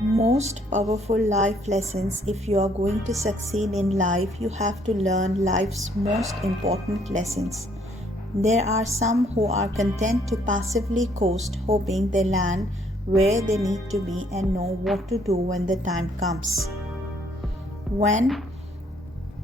Most powerful life lessons. If you are going to succeed in life, you have to learn life's most important lessons. There are some who are content to passively coast, hoping they land where they need to be and know what to do when the time comes. When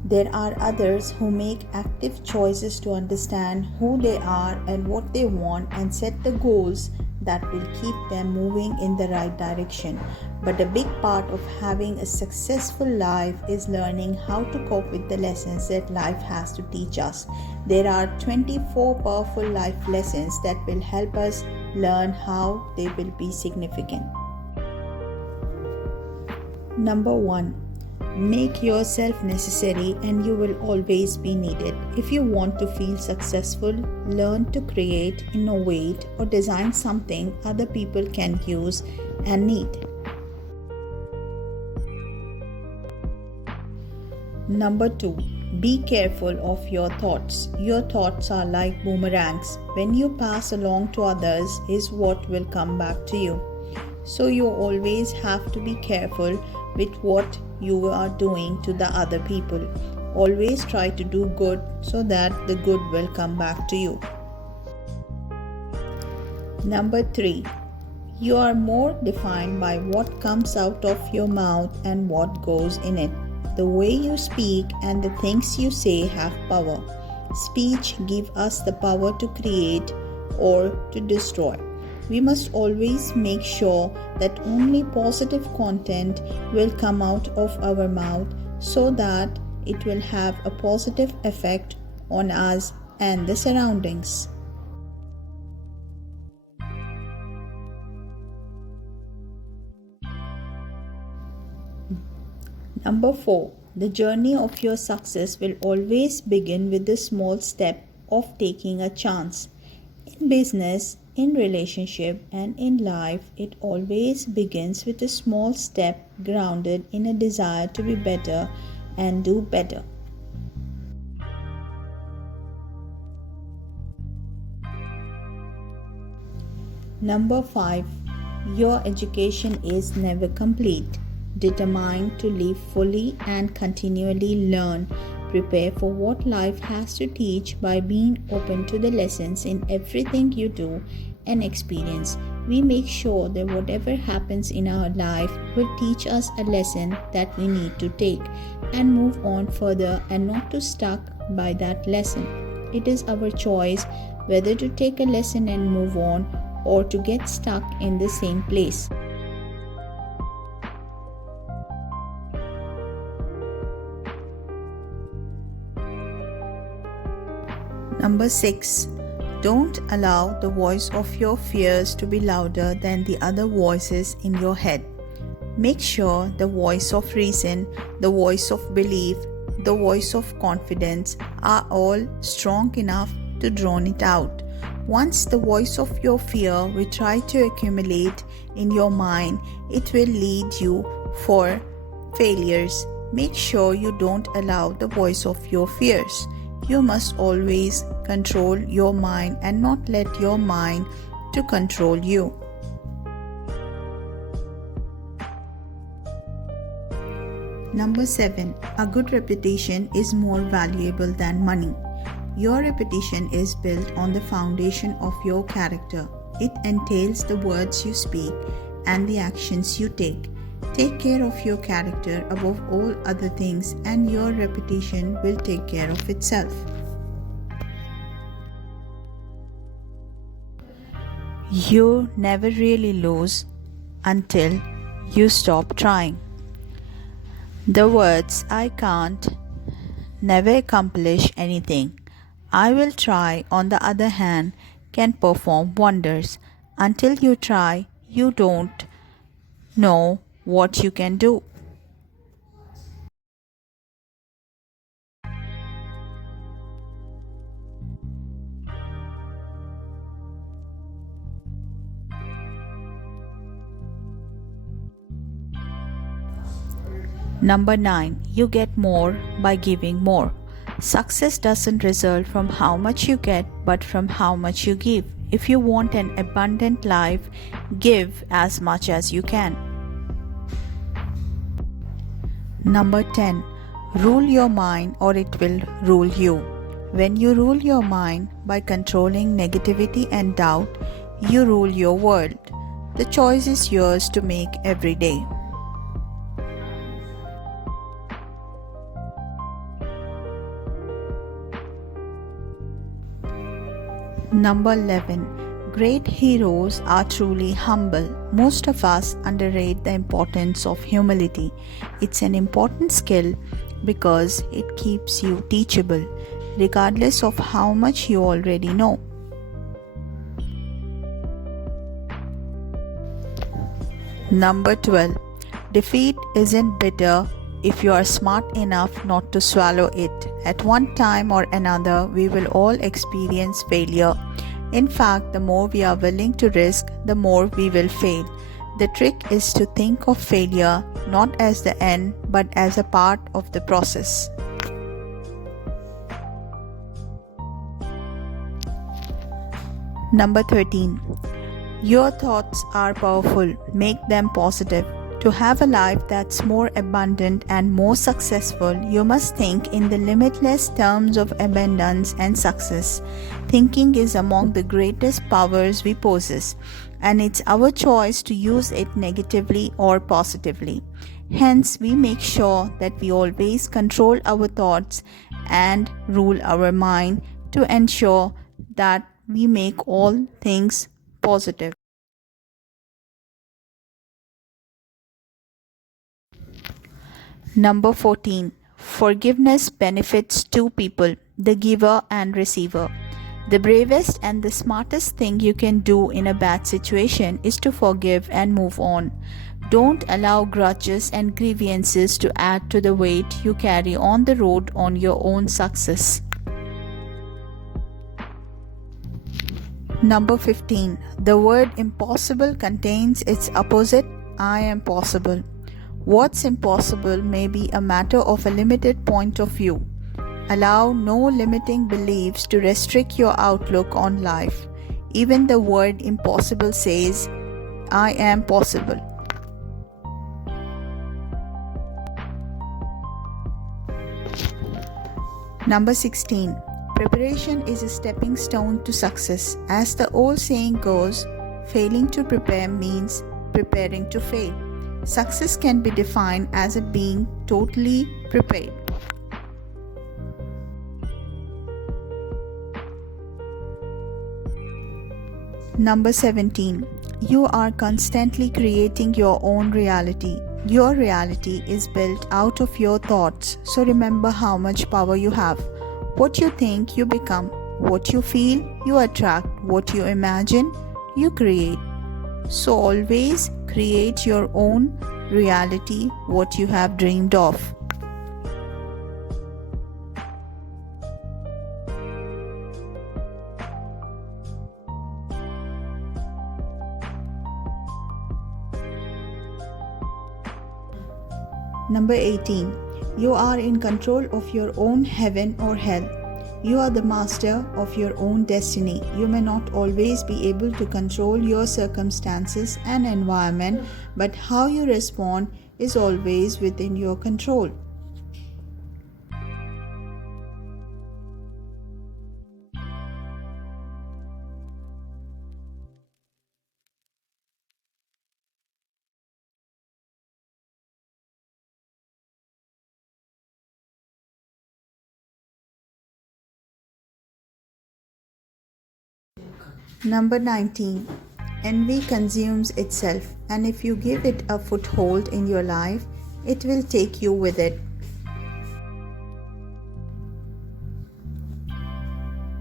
there are others who make active choices to understand who they are and what they want and set the goals that will keep them moving in the right direction. But a big part of having a successful life is learning how to cope with the lessons that life has to teach us. There are 24 powerful life lessons that will help us learn how they will be significant. Number 1. Make yourself necessary and you will always be needed. If you want to feel successful, learn to create, innovate, or design something other people can use and need. Number 2. Be careful of your thoughts. Your thoughts are like boomerangs. When you pass along to others is what will come back to you. So you always have to be careful with what you are doing to the other people. Always try to do good so that the good will come back to you. Number 3. You are more defined by what comes out of your mouth and what goes in it. The way you speak and the things you say have power. Speech gives us the power to create or to destroy. We must always make sure that only positive content will come out of our mouth so that it will have a positive effect on us and the surroundings. Number 4. The journey of your success will always begin with the small step of taking a chance. In business, in relationship, and in life, it always begins with a small step grounded in a desire to be better and do better. Number 5. Your education is never complete. Determined to live fully and continually learn. Prepare for what life has to teach by being open to the lessons in everything you do and experience. We make sure that whatever happens in our life will teach us a lesson that we need to take and move on further and not to stuck by that lesson. It is our choice whether to take a lesson and move on or to get stuck in the same place. Number 6. Don't allow the voice of your fears to be louder than the other voices in your head. Make sure the voice of reason, the voice of belief, the voice of confidence are all strong enough to drown it out. Once the voice of your fear will try to accumulate in your mind, it will lead you for failures. Make sure you don't allow the voice of your fears. You must always control your mind and not let your mind to control you. Number 7. A good reputation is more valuable than money. Your reputation is built on the foundation of your character. It entails the words you speak and the actions you take. Take care of your character above all other things, and your reputation will take care of itself. You never really lose until you stop trying. The words "I can't" never accomplish anything. "I will try," on the other hand, can perform wonders. Until you try, you don't know what you can do. Number 9. You get more by giving more. Success doesn't result from how much you get, but from how much you give. If you want an abundant life, give as much as you can. Number 10. Rule your mind or it will rule you. When you rule your mind by controlling negativity and doubt, you rule your world. The choice is yours to make every day. Number 11. Great heroes are truly humble. Most of us underrate the importance of humility. It's an important skill because it keeps you teachable, regardless of how much you already know. Number 12. Defeat isn't bitter if you are smart enough not to swallow it. At one time or another, we will all experience failure. In fact, the more we are willing to risk, the more we will fail. The trick is to think of failure not as the end, but as a part of the process. Number 13. Your thoughts are powerful. Make them positive. To have a life that's more abundant and more successful, you must think in the limitless terms of abundance and success. Thinking is among the greatest powers we possess, and it's our choice to use it negatively or positively. Hence, we make sure that we always control our thoughts and rule our mind to ensure that we make all things positive. Number 14. Forgiveness benefits two people, the giver and receiver. The bravest and the smartest thing you can do in a bad situation is to forgive and move on. Don't allow grudges and grievances to add to the weight you carry on the road on your own success. Number 15. The word impossible contains its opposite, I am possible. What's impossible may be a matter of a limited point of view. Allow no limiting beliefs to restrict your outlook on life. Even the word impossible says, I am possible. Number 16. Preparation is a stepping stone to success. As the old saying goes, failing to prepare means preparing to fail. Success can be defined as a being totally prepared. Number 17. You are constantly creating your own reality. Your reality is built out of your thoughts, so remember how much power you have. What you think, you become. What you feel, you attract. What you imagine, you create. So always create your own reality, what you have dreamed of. Number 18. You are in control of your own heaven or hell. You are the master of your own destiny. You may not always be able to control your circumstances and environment, but how you respond is always within your control. Number 19. Envy consumes itself, and if you give it a foothold in your life, it will take you with it.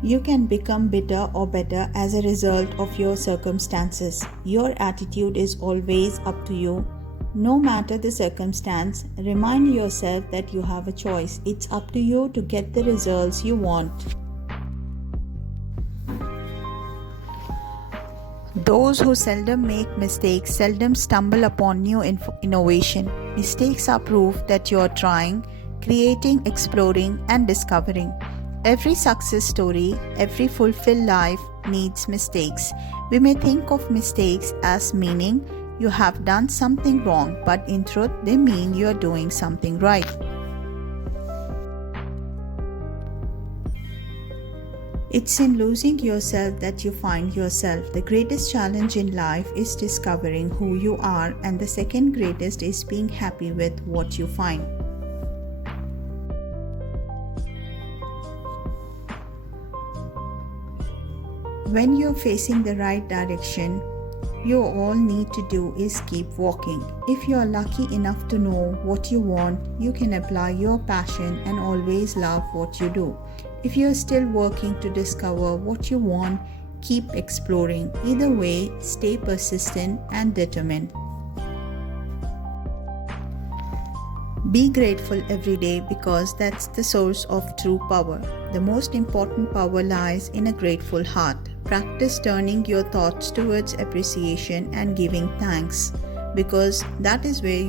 You can become bitter or better as a result of your circumstances. Your attitude is always up to you. No matter the circumstance, remind yourself that you have a choice. It's up to you to get the results you want. Those who seldom make mistakes seldom stumble upon new innovation. Mistakes are proof that you are trying, creating, exploring, and discovering. Every success story, every fulfilled life needs mistakes. We may think of mistakes as meaning you have done something wrong, but in truth, they mean you are doing something right. It's in losing yourself that you find yourself. The greatest challenge in life is discovering who you are, and the second greatest is being happy with what you find. When you're facing the right direction, you all need to do is keep walking. If you are lucky enough to know what you want, you can apply your passion and always love what you do. If you are still working to discover what you want, keep exploring. Either way, stay persistent and determined. Be grateful every day because that's the source of true power. The most important power lies in a grateful heart. Practice turning your thoughts towards appreciation and giving thanks because that is where